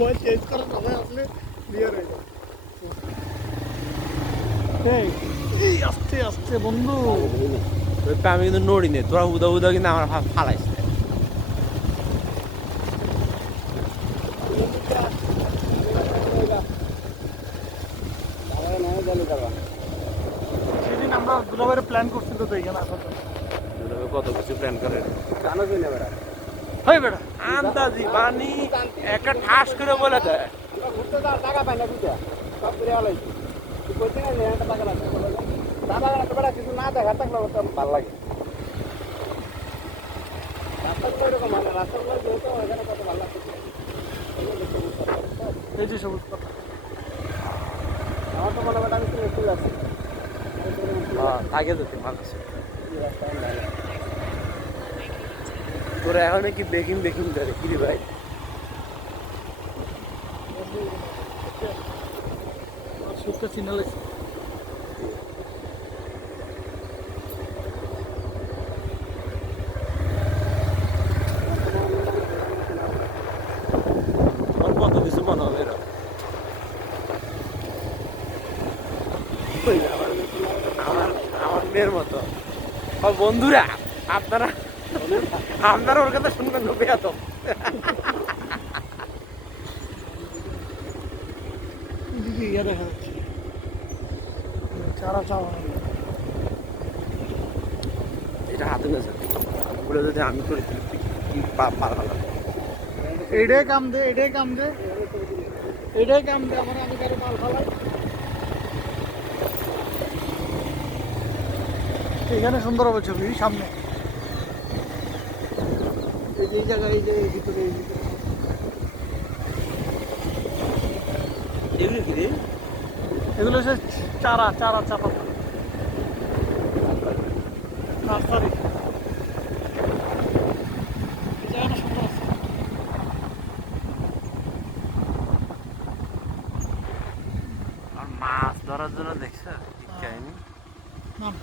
Voice change করা সবাই আসলে ক্লিয়ার হয়ে যায়। এই আস্তে আস্তে বন্ধু, আমি কিন্তু নড়ি নে, তোরা উদা উদা কিন্তু আমার ফালাইস। সেদিন আমরা দুলাভাইয়ের প্ল্যান করছি তো এখানে আসার জন্য। কত কিছু প্ল্যান করে জানো তুই না বেড়া হয় বেটা, আন্দাজি বানি একটা ঠাস করে বলে দেয়। আমরা ঘুরতে যাওয়ার টাকা পাই না বুঝতে সব করে আলাইছি তুই করতে গেলে একটা টাকা লাগবে দাদা একটা বেড়া কিছু না দেখা থাকলে ভালো লাগে রাস্তাগুলো এরকম মানে রাস্তাগুলো যেহেতু এখানে কত ভালো লাগছে এই যে সবুজ কথা। আমার তো মনে হয় আমি চলে আসছি থাকে তো মানুষ তোরা এখন কি বেকিং বেকিং ধরে কি রে ভাই? সুখটা চিনালে আমার কত কিছু মনে হবে এরা। আমার আমার মেয়ের মতো। আর বন্ধুরা আপনারা আপনারা ওর কথা শুনবেন না বেয়া তো। দিদি ইয়ে দেখা যাচ্ছে চারা চাওয়া এটা হাতে গেছে ওগুলো যদি আমি করি পারবা না। এটাই কাম দে, এটাই কাম দে, এটাই কাম দে। আমার আমি কারো মাল ফালাই এখানে সুন্দর হবে ছবি সামনে। এই যে এই জায়গায়, এই যে এই ভিতরে, এই ভিতরে এগুলো কি রে? এগুলো হচ্ছে চারা চারা চাপা নার্সারি। এই জায়গাটা সুন্দর আছে। আর মাছ ধরার জন্য দেখছে কাহিনী। নাম